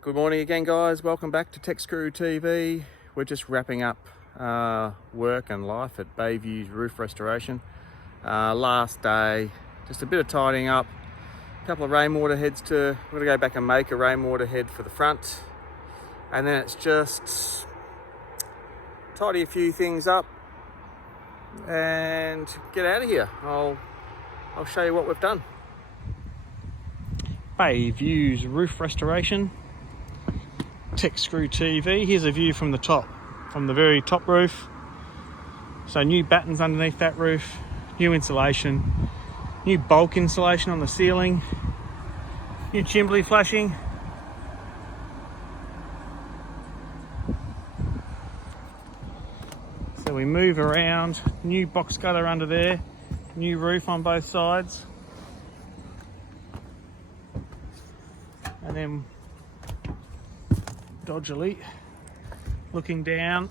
Good morning again, guys. Welcome back to Tech Screw TV. We're just wrapping up work and life at Bayview's Roof Restoration. Last day, just a bit of tidying up, a couple of rainwater heads we're going to go back and make a rainwater head for the front, and then it's just tidy a few things up and get out of here. I'll show you what we've done. Bayview's Roof Restoration, Tech Screw TV. Here's a view from the top, from the very top roof. So new battens underneath that roof, new insulation, new bulk insulation on the ceiling, new chimney flashing, so we move around, new box gutter under there, new roof on both sides, and then dodgily looking down,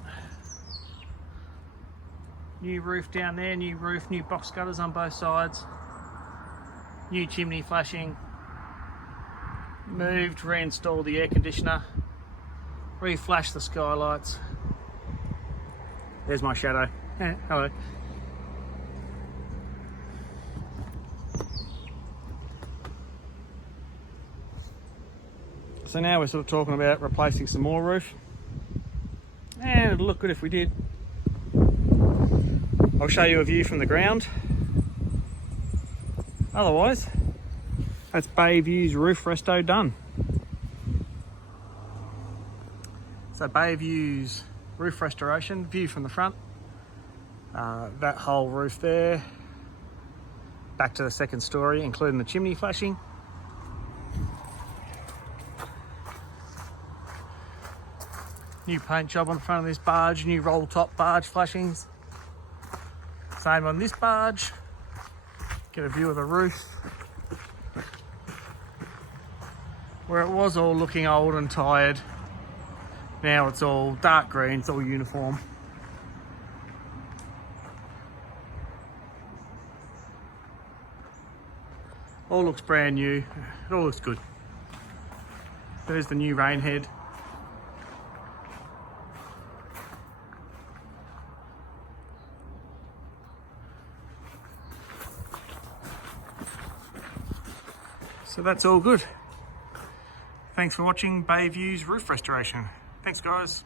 new roof down there, new roof, new box gutters on both sides, new chimney flashing, moved, reinstalled the air conditioner, reflashed the skylights. There's my shadow. Hello. So now we're sort of talking about replacing some more roof, and it'll look good if we did. I'll show you a view from the ground. Otherwise, that's Bayview's roof resto done. So Bayview's roof restoration, view from the front, that whole roof there, back to the second story, including the chimney flashing. New paint job on the front of this barge, new roll top barge flashings. Same on this barge. Get a view of the roof. Where it was all looking old and tired, now it's all dark green, it's all uniform. All looks brand new, it all looks good. There's the new rain head. So that's all good. Thanks for watching Bayview's Roof Restoration. Thanks, guys.